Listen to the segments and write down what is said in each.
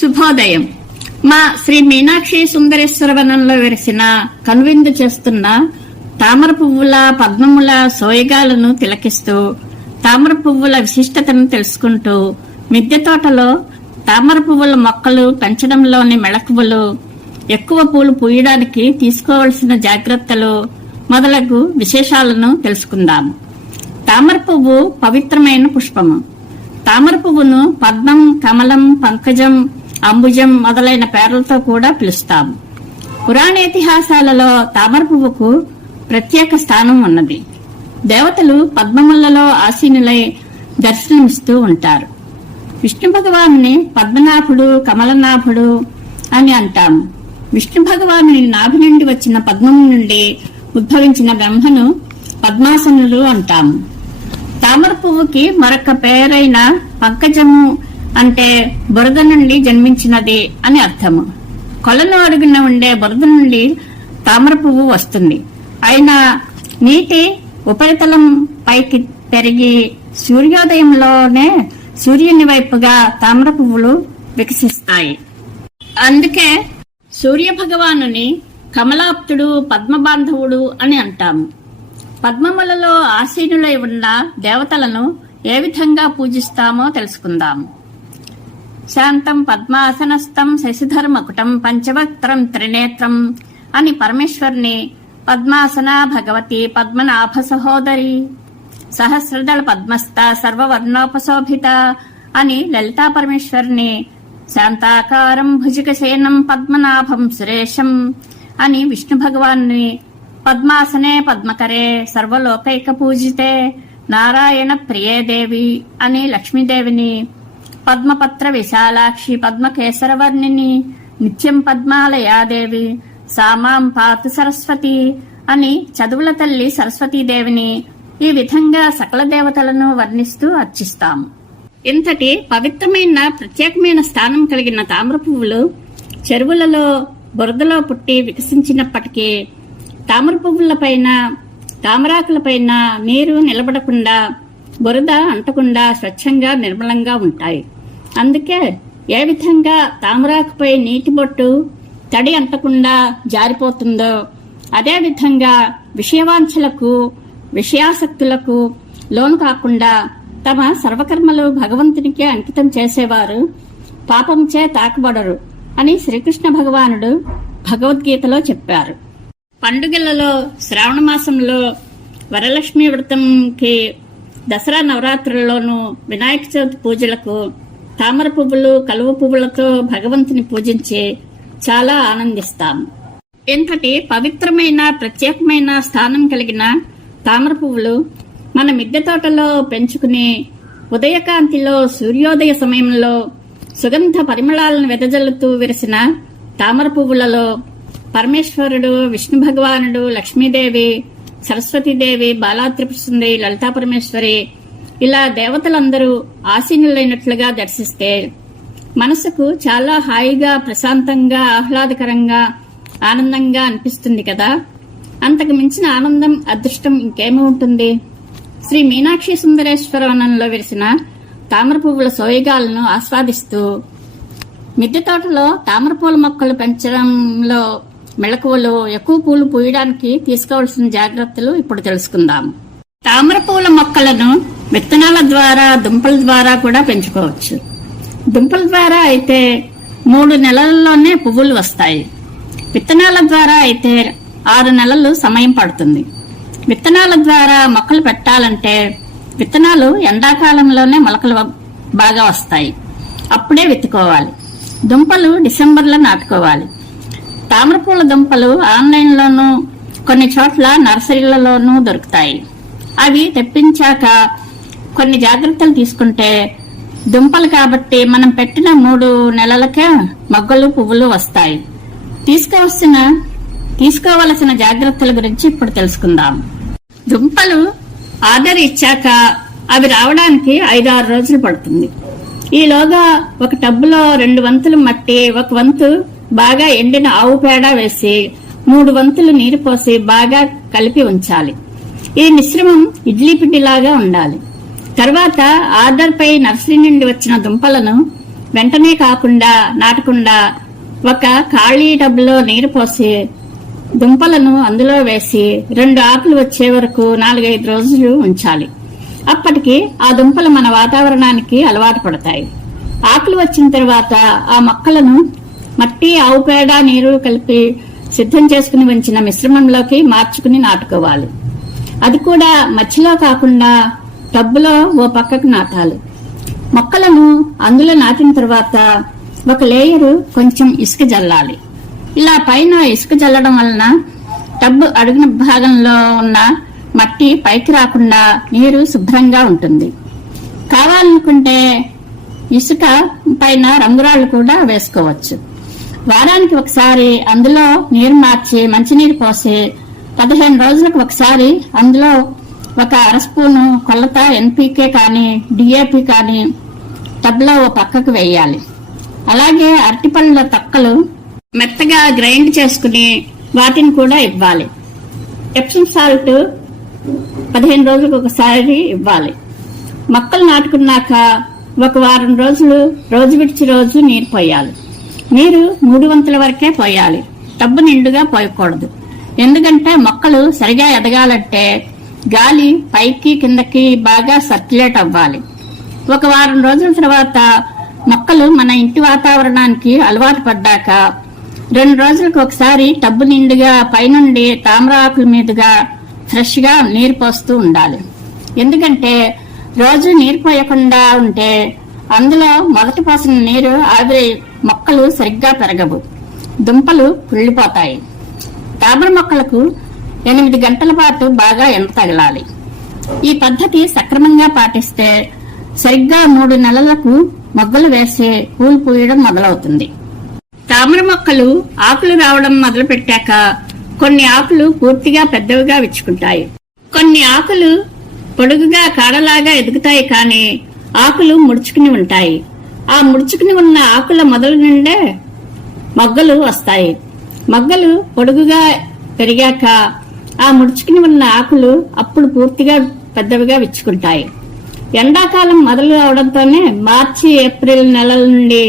శుభోదయం. మా శ్రీ మీనాక్షి సుందరేశ్వర వనంలో వెలిసిన కనువిందు చేస్తున్న తామర పువ్వుల పద్మముల సోయగాలను తిలకిస్తూ తామర పువ్వుల విశిష్టతను తెలుసుకుంటూ మిద్దె తోటలో తామర పువ్వుల మొక్కలు పెంచడంలోని మెళకువలు, ఎక్కువ పూలు పూయడానికి తీసుకోవలసిన జాగ్రత్తలు మొదలగు విశేషాలను తెలుసుకుందాం. తామర పువ్వు పవిత్రమైన పుష్పము. తామర పువ్వును పద్మం, కమలం, పంకజం, అంబుజం మొదలైన పేర్లతో కూడా పిలుస్తాము. పురాణేతిహాసాలలో తామర పువ్వుకు ప్రత్యేక స్థానం ఉన్నది. దేవతలు పద్మములలో ఆసీనులై దర్శనమిస్తూ ఉంటారు. విష్ణు భగవానుని పద్మనాభుడు, కమలనాభుడు అని అంటాము. విష్ణు భగవానుని నాభి నుండి వచ్చిన పద్మము నుండి ఉద్భవించిన బ్రహ్మను పద్మాసనులు అంటాము. తామర పువ్వుకి మరొక పేరైన పంకజము అంటే బురద నుండి జన్మించినది అని అర్థము. కొలను అడుగున ఉండే బురద నుండి తామర పువ్వు వస్తుంది. అయినా నీటి ఉపరితలం పైకి పెరిగి సూర్యోదయంలోనే సూర్యుని వైపుగా తామర పువ్వులు వికసిస్తాయి. అందుకే సూర్య భగవానుని కమలాప్తుడు, పద్మబాంధవుడు అని అంటాము. పద్మములలో ఆసీనులై ఉన్న దేవతలను ఏ విధంగా పూజిస్తామో తెలుసుకుందాం. శాంతం పద్మాసనస్థం శశిధర్ మకుటం పంచవక్త్రం త్రినేత్రం అని పరమేశ్వరుని పద్మాసన భగవతి పద్మనాభ సహోదరి, సహస్రదళ పద్మస్థ సర్వవర్ణోపశోభిత అని లలితా పరమేశ్వరుని శాంతాకారం భుజగసేనం పద్మనాభం సురేశం అని విష్ణు భగవాన్ని పద్మాసనే పద్మకరే సర్వలోకైక పూజితే నారాయణ ప్రియే దేవి అని లక్ష్మీదేవిని, పద్మపత్ర విశాలాక్షి పద్మకేసరవర్ణిని నిత్యం పద్మాలయాదేవి సామాం పాతు సరస్వతి అని చదువుల తల్లి సరస్వతీదేవిని ఈ విధంగా సకల దేవతలను వర్ణిస్తూ అర్చిస్తాము. ఇంతటి పవిత్రమైన ప్రత్యేకమైన స్థానం కలిగిన తామర పువ్వులు చెరువులలో, బురదలో పుట్టి వికసించినప్పటికీ తామర పువ్వులపైన, తామరాకులపైన నీరు నిలబడకుండా, బురద అంటకుండా స్వచ్ఛంగా నిర్మలంగా ఉంటాయి. అందుకే ఏ విధంగా తామరాకుపై నీటి బొట్టు తడి అంటకుండా జారిపోతుందో అదే విధంగా విషయవాంఛలకు, విషయాసక్తులకు లోను కాకుండా తమ సర్వకర్మలు భగవంతునికే అంకితం చేసేవారు పాపంచే తాకబడరు అని శ్రీకృష్ణ భగవానుడు భగవద్గీతలో చెప్పారు. పండుగలలో శ్రావణ మాసంలో వరలక్ష్మి వ్రతంకి, దసరా నవరాత్రుల్లోనూ, వినాయక చవితి పూజలకు తామర పువ్వులు, కలువ పువ్వులతో భగవంతుని పూజించి చాలా ఆనందిస్తాము. ఇంతటి పవిత్రమైన ప్రత్యేకమైన స్థానం కలిగిన తామర పువ్వులు మన మిద్దె తోటలో పెంచుకుని ఉదయకాంతిలో, సూర్యోదయ సమయంలో సుగంధ పరిమళాలను వెదజల్లుతూ విరిసిన తామర పువ్వులలో పరమేశ్వరుడు, విష్ణు భగవానుడు, లక్ష్మీదేవి, సరస్వతీదేవి, బాలాత్రిపుర సుందరి, లలితా పరమేశ్వరి ఇలా దేవతలందరూ ఆసీనులైనట్లుగా దర్శిస్తే మనసుకు చాలా హాయిగా, ప్రశాంతంగా, ఆహ్లాదకరంగా, ఆనందంగా అనిపిస్తుంది కదా. అంతకు మించిన ఆనందం, అదృష్టం ఇంకేమి ఉంటుంది? శ్రీ మీనాక్షి సుందరేశ్వర వనంలో విరిసిన తామర పువ్వుల సోయగాలను ఆస్వాదిస్తూ మిద్దె తోటలో తామర పూల మొక్కలు పెంచడంలో మెళకువలు, ఎక్కువ పూలు పూయడానికి తీసుకోవాల్సిన జాగ్రత్తలు ఇప్పుడు తెలుసుకుందాం. తామర పూల మొక్కలను విత్తనాల ద్వారా, దుంపల ద్వారా కూడా పెంచుకోవచ్చు. దుంపల ద్వారా అయితే 3 నెలల్లోనే పువ్వులు వస్తాయి. విత్తనాల ద్వారా అయితే 6 నెలలు సమయం పడుతుంది. విత్తనాల ద్వారా మొక్కలు పెట్టాలంటే విత్తనాలు ఎండాకాలంలోనే మొలకలు బాగా వస్తాయి. అప్పుడే విత్తుకోవాలి. దుంపలు డిసెంబర్లో నాటుకోవాలి. తామరపూల దుంపలు ఆన్లైన్లోనూ, కొన్ని చోట్ల నర్సరీలలోనూ దొరుకుతాయి. అవి తెప్పించాక కొన్ని జాగ్రత్తలు తీసుకుంటే దుంపలు కాబట్టి మనం పెట్టిన 3 నెలలకే మొగ్గలు, పువ్వులు వస్తాయి. తీసుకోవలసిన జాగ్రత్తల గురించి ఇప్పుడు తెలుసుకుందాం. దుంపలు ఆర్డర్ ఇచ్చాక అవి రావడానికి 5-6 రోజులు పడుతుంది. ఈలోగా ఒక టబ్బులో 2 వంతులు మట్టి, 1 వంతు బాగా ఎండిన ఆవు పేడ వేసి 3 వంతులు నీరు పోసి బాగా కలిపి ఉంచాలి. ఈ మిశ్రమం ఇడ్లీ పిండిలాగా ఉండాలి. తర్వాత ఆర్డర్ పై నర్సరీ నుండి వచ్చిన దుంపలను వెంటనే నాటకుండా ఒక ఖాళీ టబ్లో నీరు పోసి దుంపలను అందులో వేసి 2 ఆకులు వచ్చే వరకు 4-5 రోజులు ఉంచాలి. అప్పటికి ఆ దుంపలు మన వాతావరణానికి అలవాటు పడతాయి. ఆకులు వచ్చిన తర్వాత ఆ మొక్కలను మట్టి, ఆవు పేడ, నీరు కలిపి సిద్ధం చేసుకుని ఉంచిన మిశ్రమంలోకి మార్చుకుని నాటుకోవాలి. అది కూడా మధ్యలో కాకుండా టబ్బులో ఓ పక్కకు నాటాలి. మొక్కలను అందులో నాటిన తర్వాత ఒక లేయరు కొంచెం ఇసుక జల్లాలి. ఇలా పైన ఇసుక జల్లడం వలన టబ్బు అడుగున భాగంలో ఉన్న మట్టి పైకి రాకుండా నీరు శుభ్రంగా ఉంటుంది. కావాలనుకుంటే ఇసుక పైన రంగురాళ్లు కూడా వేసుకోవచ్చు. వారానికి ఒకసారి అందులో నీరు మార్చి మంచినీరు పోసి 15 రోజులకు ఒకసారి అందులో ఒక 1/2 స్పూను కొలత ఎన్పీకే కానీ డిఏపి కానీ టబ్లో ఓ పక్కకు వేయాలి. అలాగే అరటిపళ్ళ తొక్కలు మెత్తగా గ్రైండ్ చేసుకుని వాటిని కూడా ఇవ్వాలి. ఎప్సమ్ సాల్ట్ 15 రోజులకు ఒకసారి ఇవ్వాలి. మొక్కలు నాటుకున్నాక ఒక వారం రోజులు రోజు విడిచి రోజు నీరు పోయాలి. నీరు 3 వంతుల వరకే పోయాలి. టబ్బు నిండుగా పోయకూడదు. ఎందుకంటే మొక్కలు సరిగా ఎదగాలంటే గాలి పైకి కిందకి బాగా సర్క్యులేట్ అవ్వాలి. ఒక వారం రోజుల తర్వాత మొక్కలు మన ఇంటి వాతావరణానికి అలవాటు పడ్డాక 2 రోజులకు ఒకసారి టబ్బు నిండుగా పైనుండి తామర ఆకుల మీదుగా ఫ్రెష్ గా నీరు పోస్తూ ఉండాలి. ఎందుకంటే రోజు నీరు పోయకుండా ఉంటే అందులో మొదటి పోసిన నీరు ఆవిరి మొక్కలు సరిగ్గా పెరగవు, దుంపలు కుళ్ళిపోతాయి. తామర మొక్కలకు 8 గంటల పాటు బాగా ఎండ తగలాలి. ఈ పద్ధతి సక్రమంగా పాటిస్తే సరిగ్గా 3 నెలలకు మొగ్గలు వేసి పూలు పూయడం మొదలవుతుంది. తామర మొక్కలు ఆకులు రావడం మొదలు పెట్టాక కొన్ని ఆకులు పూర్తిగా పెద్దవిగా విచ్చుకుంటాయి. కొన్ని ఆకులు పొడుగుగా కాడలాగా ఎదుగుతాయి, కానీ ఆకులు ముడుచుకుని ఉంటాయి. ఆ ముడుచుకుని ఉన్న ఆకుల మొదలు నుండే మొగ్గలు వస్తాయి. మొగ్గలు పొడుగుగా పెరిగాక ఆ ముడుచుకుని ఉన్న ఆకులు అప్పుడు పూర్తిగా పెద్దవిగా విచ్చుకుంటాయి. ఎండాకాలం మొదలు అవడంతోనే మార్చి, ఏప్రిల్ నెలల నుండి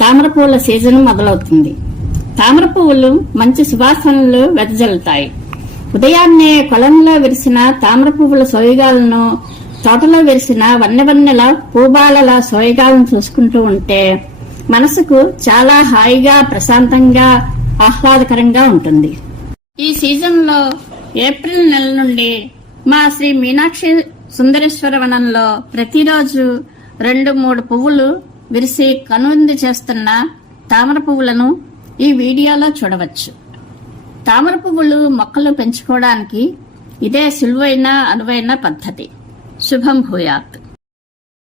తామర పువ్వుల సీజన్ మొదలవుతుంది. తామర పువ్వులు మంచి సువాసనలు వెదజల్లుతాయి. ఉదయాన్నే కొలంలో విరిసిన తామర పువ్వుల సోయగాలను, తోటలో విరిసిన వన్నెల పూబాలల సోయగాలను చూసుకుంటూ ఉంటే మనసుకు చాలా హాయిగా, ప్రశాంతంగా, ఆహ్లాదకరంగా ఉంటుంది. ఈ సీజన్లో ఏప్రిల్ నెల నుండి మా శ్రీ మీనాక్షి సుందరేశ్వర వనంలో ప్రతిరోజు 2-3 పువ్వులు విరిసి కనువిందు చేస్తున్న తామర పువ్వులను ఈ వీడియోలో చూడవచ్చు. తామర పువ్వులు మొక్కలు పెంచుకోవడానికి ఇదే సులువైన అనువైన పద్ధతి. శుభం భూయాత్.